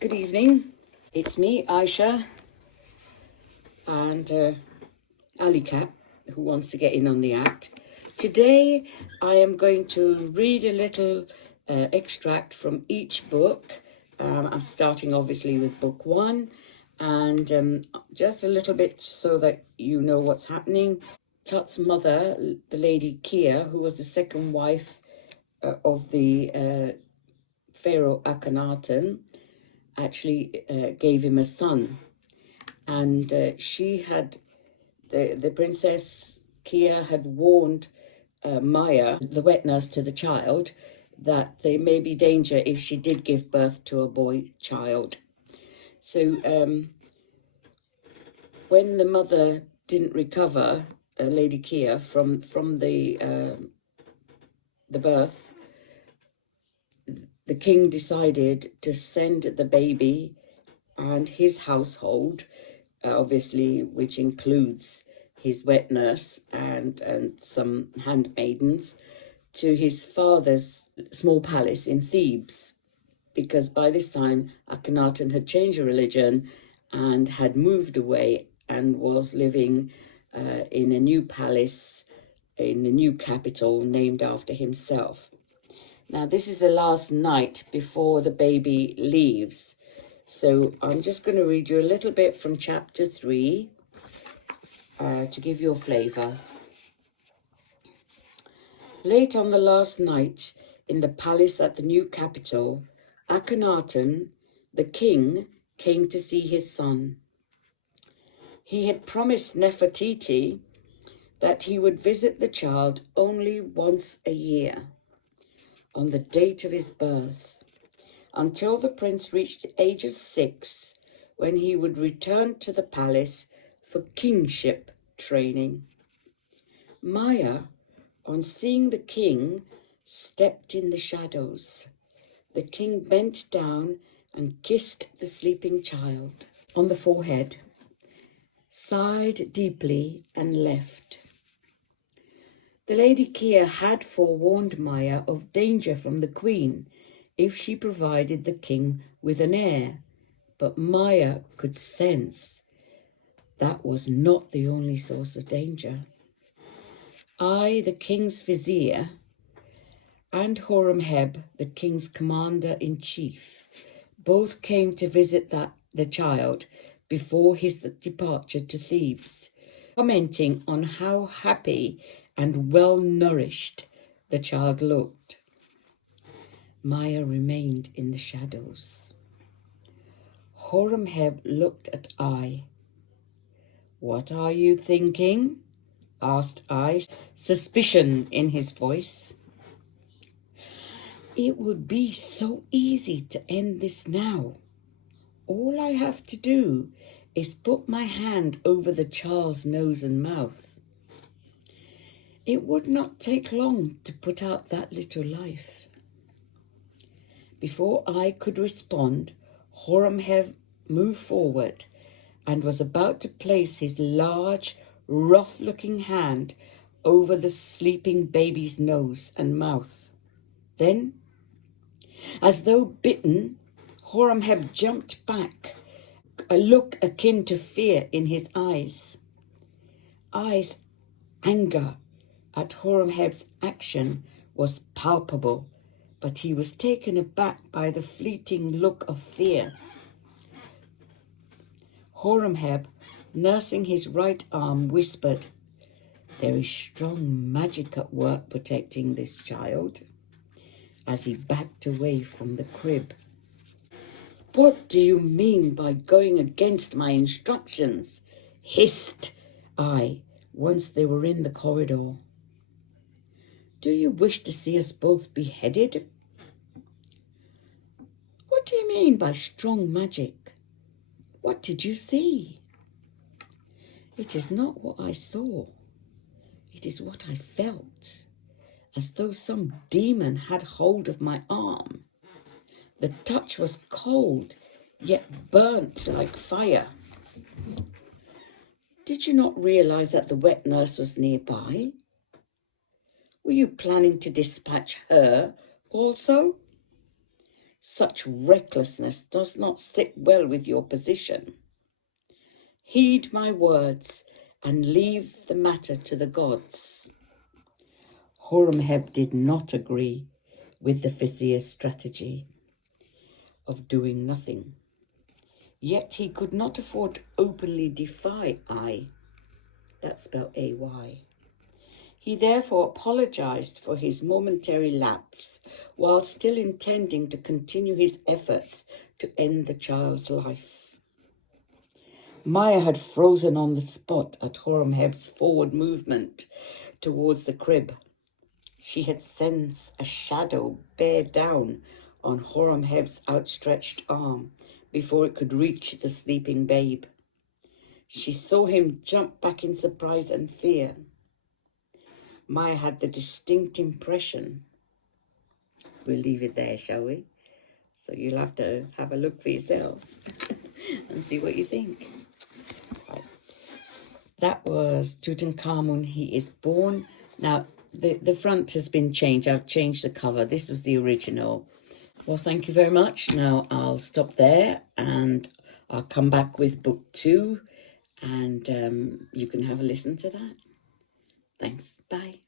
Good evening. It's me, Aisha, and Ali Cat, who wants to get in on the act. Today, I am going to read a little extract from each book. I'm starting obviously with book 1, and just a little bit so that you know what's happening. Tut's mother, the lady Kia, who was the second wife of the Pharaoh Akhenaten, actually gave him a son, and she had the princess Kia had warned Maya, the wet nurse to the child, that there may be danger if she did give birth to a boy child. So when the mother didn't recover, Lady Kia, from the birth, the king decided to send the baby and his household, obviously, which includes his wet nurse and some handmaidens, to his father's small palace in Thebes, because by this time Akhenaten had changed religion and had moved away and was living in a new palace, in a new capital named after himself. Now, this is the last night before the baby leaves. So I'm just going to read you a little bit from chapter 3 to give you a flavour. Late on the last night in the palace at the new capital, Akhenaten, the king, came to see his son. He had promised Nefertiti that he would visit the child only once a year, on the date of his birth, until the prince reached the age of 6, when he would return to the palace for kingship training. Maya, on seeing the king, stepped in the shadows. The king bent down and kissed the sleeping child on the forehead, sighed deeply, and left. The Lady Kia had forewarned Maya of danger from the queen if she provided the king with an heir, but Maya could sense that was not the only source of danger. I, the king's vizier, and Horemheb, the king's commander-in-chief, both came to visit the child before his departure to Thebes, commenting on how happy and well-nourished the child looked. Maya remained in the shadows. Horemheb looked at I. "What are you thinking?" asked I, suspicion in his voice. "It would be so easy to end this now. All I have to do is put my hand over the child's nose and mouth. It would not take long to put out that little life." Before I could respond, Horemheb moved forward and was about to place his large, rough-looking hand over the sleeping baby's nose and mouth. Then, as though bitten, Horemheb jumped back, a look akin to fear in his eyes. I's anger at Horemheb's action was palpable, but he was taken aback by the fleeting look of fear. Horemheb, nursing his right arm, whispered, "There is strong magic at work protecting this child," as he backed away from the crib. "What do you mean by going against my instructions?" hissed I, once they were in the corridor. "Do you wish to see us both beheaded?" "What do you mean by strong magic? What did you see?" "It is not what I saw. It is what I felt, as though some demon had hold of my arm. The touch was cold, yet burnt like fire." "Did you not realize that the wet nurse was nearby? Were you planning to dispatch her also?" Such recklessness does not sit well with your position. Heed my words and leave the matter to the gods. Horemheb did not agree with the vizier's strategy of doing nothing. Yet he could not afford to openly defy Ai. That's spelled A-Y. He therefore apologized for his momentary lapse, while still intending to continue his efforts to end the child's life. Maya had frozen on the spot at Horemheb's forward movement towards the crib. She had sensed a shadow bear down on Horemheb's outstretched arm before it could reach the sleeping babe. She saw him jump back in surprise and fear. Maya had the distinct impression. We'll leave it there, shall we? So you'll have to have a look for yourself and see what you think. Right. That was Tutankhamun. He is born. Now, the front has been changed. I've changed the cover. This was the original. Well, thank you very much. Now I'll stop there and I'll come back with book 2 and you can have a listen to that. Thanks. Bye.